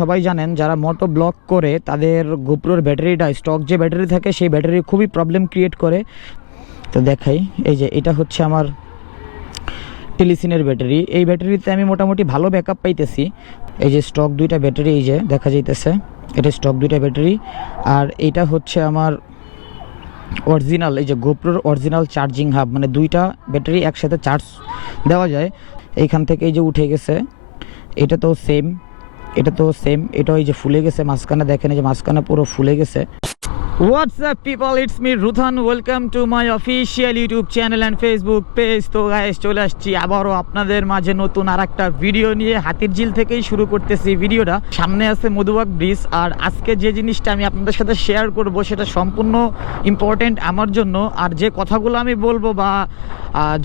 সবাই জানেন যারা মোটো ব্লগ করে তাদের গোপ্রোর ব্যাটারিটা স্টক যে ব্যাটারি থাকে সেই ব্যাটারি খুবই প্রবলেম ক্রিয়েট করে। তো দেখাই, এই যে এটা হচ্ছে আমার টেলিসিনের ব্যাটারি। এই ব্যাটারিতে আমি মোটামুটি ভালো ব্যাকআপ পাইতেছি। এই যে স্টক দুইটা ব্যাটারি, এই যে দেখা যাইতেছে এটা স্টক দুইটা ব্যাটারি। আর এটা হচ্ছে আমার অরিজিনাল, এই যে গোপ্রোর অরিজিনাল চার্জিং হাব, মানে দুইটা ব্যাটারি একসাথে চার্জ দেওয়া যায়। এইখান থেকে এই যে উঠে গেছে, এটা তো সেম, এটা এই যে ফুলে গেছে মাঝখানে, দেখেন এই যে মাঝখানে পুরো ফুলে গেছে। What's up people, it's me Ruthan, welcome to my official YouTube channel and Facebook page। তো গাইস চলে আসছি আবারও আপনাদের মাঝে নতুন আর একটা ভিডিও নিয়ে। হাতিরঝিল থেকেই শুরু করতেছি ভিডিওটা। সামনে আছে মধুবাগ ব্রিজ, আর আজকে যে জিনিসটা আমি আপনাদের সাথে শেয়ার করব সেটা সম্পূর্ণ ইম্পর্টেন্ট আমার জন্য। আর যে কথাগুলো আমি বলবো বা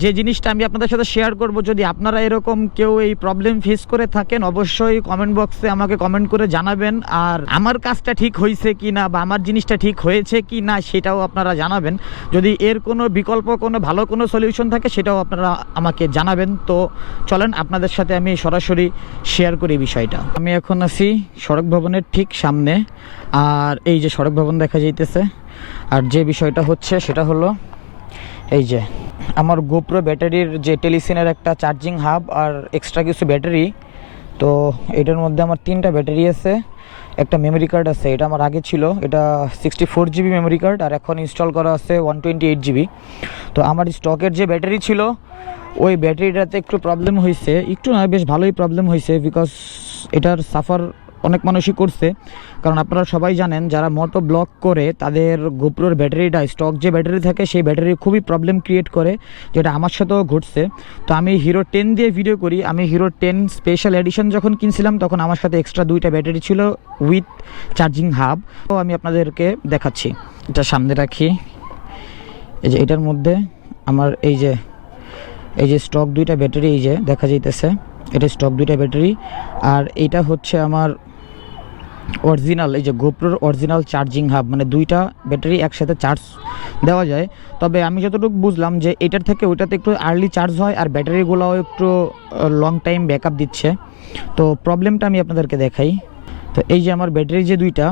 যে জিনিসটা আমি আপনাদের সাথে শেয়ার করব, যদি আপনারা এরকম কেউ এই প্রবলেম ফেস করে থাকেন অবশ্যই কমেন্ট বক্সে আমাকে কমেন্ট করে জানাবেন। আর আমার কাজটা ঠিক হয়েছে কি না বা আমার জিনিসটা ঠিক হয়েছে কি না সেটাও আপনারা জানাবেন। যদি এর কোনো বিকল্প কোনো ভালো কোনো সলিউশন থাকে সেটাও আপনারা আমাকে জানাবেন। তো চলেন আপনাদের সাথে আমি সরাসরি শেয়ার করি বিষয়টা। আমি এখন আছি সড়ক ভবনের ঠিক সামনে, আর এই যে সড়ক ভবন দেখা যাইতেছে। আর যে বিষয়টা হচ্ছে সেটা হলো এই যে আমার গোপ্রো ব্যাটারির যে টেলিসিনের একটা চার্জিং হাব আর এক্সট্রা কিছু ব্যাটারি। তো এটার মধ্যে আমার 3টা ব্যাটারি আছে, একটা মেমোরি কার্ড আছে। এটা আমার আগে ছিল, এটা 64 জিবি মেমোরি কার্ড, আর এখন ইনস্টল করা আছে 128 জিবি। তো আমার স্টকের যে ব্যাটারি ছিল ওই ব্যাটারিটাতে একটু প্রবলেম হয়েছে, একটু না বেশ ভালোই প্রবলেম হয়েছে, বিকজ এটার সাফার অনেক মানুষই করছে। কারণ আপনারা সবাই জানেন যারা মোটো ব্লগ করে তাদের গোপ্রোর ব্যাটারিটা স্টক যে ব্যাটারি থাকে সেই ব্যাটারি খুবই প্রবলেম ক্রিয়েট করে, যেটা আমার সাথেও ঘটছে। তো আমি হিরো 10 দিয়ে ভিডিও করি। আমি হিরো 10 স্পেশাল এডিশন যখন কিনছিলাম তখন আমার সাথে এক্সট্রা 2টা ব্যাটারি ছিল উইথ চার্জিং হাব। তো আমি আপনাদেরকে দেখাচ্ছি, এটা সামনে রাখি। এই যে এটার মধ্যে আমার এই যে স্টক 2টা ব্যাটারি, এই যে দেখা যাইতেছে এটা স্টক 2টা ব্যাটারি। আর এটা হচ্ছে আমার অরিজিনাল, এই যে গোপ্রোর অরিজিনাল চার্জিং হাব, মানে দুইটা ব্যাটারি একসাথে চার্জ দেওয়া যায়। তবে আমি যতটুকু বুঝলাম যে এটার থেকে ওইটাতে একটু আর্লি চার্জ হয়, আর ব্যাটারিগুলোও একটু লং টাইম ব্যাকআপ দিচ্ছে। তো প্রবলেমটা আমি আপনাদেরকে দেখাই। তো এই যে আমার ব্যাটারি যে 2টা,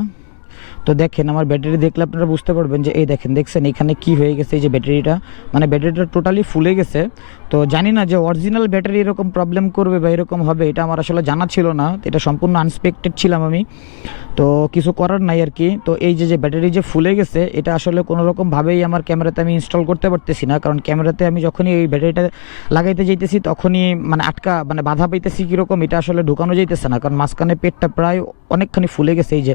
তো দেখেন আমার ব্যাটারি দেখলে আপনারা বুঝতে পারবেন যে এই দেখছেন এখানে কি হয়ে গেছে। এই যে ব্যাটারিটা, মানে ব্যাটারিটা টোটালি ফুলে গেছে। তো জানি না যে অরিজিনাল ব্যাটারি এরকম প্রবলেম করবে বা এরকম হবে, এটা আমার আসলে জানা ছিল না। এটা সম্পূর্ণ আনএক্সপেক্টেড ছিলাম আমি, তো কিছু করার নাই আর কি। তো এই যে ব্যাটারি যে ফুলে গেছে এটা আসলে কোনো রকমভাবেই আমার ক্যামেরাতে আমি ইনস্টল করতে পারতেছি না। কারণ ক্যামেরাতে আমি যখনই এই ব্যাটারিটা লাগাইতে যাইতেছি তখনই মানে বাধা পাইতেছি কীরকম, এটা আসলে ঢুকানো যাইতেছে না। কারণ মাঝখানে পেটটা প্রায় অনেকখানি ফুলে গেছে, এই যে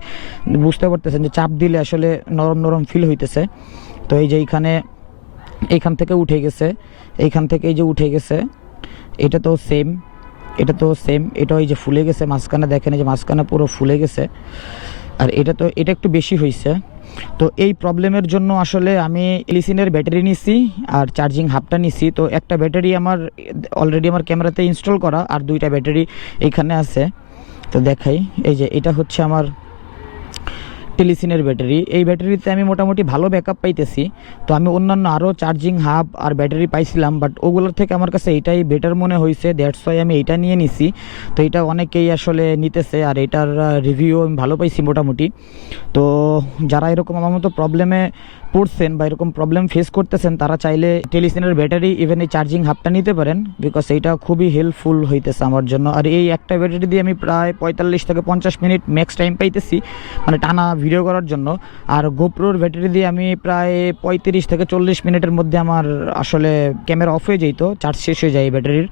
বুঝতে পারতেছেন যে চাপ দিলে আসলে নরম নরম ফিল হইতেছে। তো এই যে এইখান থেকে উঠে গেছে, এইখান থেকে এই যে উঠে গেছে, এটা তো সেম, এটা এই যে ফুলে গেছে মাঝখানে, দেখেন এই যে মাঝখানে পুরো ফুলে গেছে। আর এটা একটু বেশি হয়েছে। তো এই প্রবলেমের জন্য আসলে আমি টেলিসিনের ব্যাটারি নিছি আর চার্জিং হাবটা নিছি। তো একটা ব্যাটারি আমার অলরেডি আমার ক্যামেরাতে ইনস্টল করা, আর 2টা ব্যাটারি এইখানে আছে। তো দেখাই, এই যে এটা হচ্ছে আমার টেলিসিনের ব্যাটারি। এই ব্যাটারিতে আমি মোটামুটি ভালো ব্যাকআপ পাইতেছি। তো আমি অন্যান্য আরও চার্জিং হাব আর ব্যাটারি পাইছিলাম, বাট ওগুলোর থেকে আমার কাছে এটাই বেটার মনে হয়েছে, দ্যাটস ওয়াই আমি এটা নিয়ে নিছি। তো এটা অনেকেই আসলে নিতেছে, আর এটার রিভিউ আমি ভালো পাইছি মোটামুটি। তো যারা এরকম আমার মতো প্রবলেমে পড়ছেন বা এরকম প্রবলেম ফেস করতেছেন তারা চাইলে টেলিসিনের ব্যাটারি ইভেন এই চার্জিং হাবটা নিতে পারেন, বিকজ এইটা খুবই হেল্পফুল হইতেছে আমার জন্য। আর এই একটা ব্যাটারি দিয়ে আমি প্রায় 45 থেকে 50 মিনিট ম্যাক্স টাইম পাইতেছি, মানে টানা ভিডিও করার জন্য। আর গোপ্রোর ব্যাটারি দিয়ে আমি প্রায় 35 থেকে 40 মিনিটের মধ্যে আমার আসলে ক্যামেরা অফ হয়ে যেত, চার্জ শেষ হয়ে যায় এই ব্যাটারির।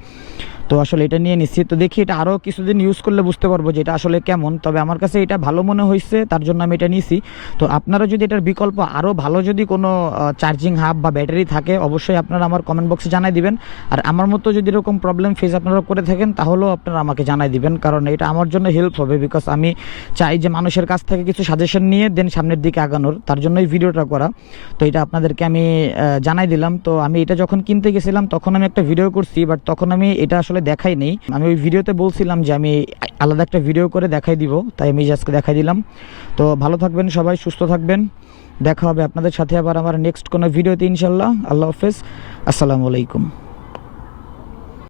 তো আসলে এটা নিয়ে নিচ্ছি। তো দেখি এটা আরও কিছুদিন ইউজ করলে বুঝতে পারবো যে এটা আসলে কেমন। তবে আমার কাছে এটা ভালো মনে হয়েছে, তার জন্য আমি এটা নিয়েছি। তো আপনারা যদি এটার বিকল্প আরও ভালো যদি কোনো চার্জিং হাব বা ব্যাটারি থাকে অবশ্যই আপনারা আমার কমেন্ট বক্সে জানাই দিবেন। আর আমার মতো যদি এরকম প্রবলেম ফেস আপনারা করে থাকেন তাহলেও আপনারা আমাকে জানাই দিবেন, কারণ এটা আমার জন্য হেল্প হবে। বিকজ আমি চাই যে মানুষের কাছ থেকে কিছু সাজেশন নিয়ে দেন সামনের দিকে আগানোর, তার জন্যই ভিডিওটা করা। তো এটা আপনাদেরকে আমি জানাই দিলাম। তো আমি এটা যখন কিনতে গেছিলাম তখন আমি একটা ভিডিও করছি, বাট তখন আমি এটা আসলে দেখাই নেই। আমি ওই ভিডিওতে বলছিলাম যে আমি আলাদা একটা ভিডিও করে দেখাই দিব, তাই আমি আজকে দেখাই দিলাম। তো ভালো থাকবেন সবাই, সুস্থ থাকবেন। দেখা হবে আপনাদের সাথে আবার আমার নেক্সট কোনো ভিডিওতে ইনশাল্লাহ। আল্লাহ হাফেজ, আসসালামু আলাইকুম।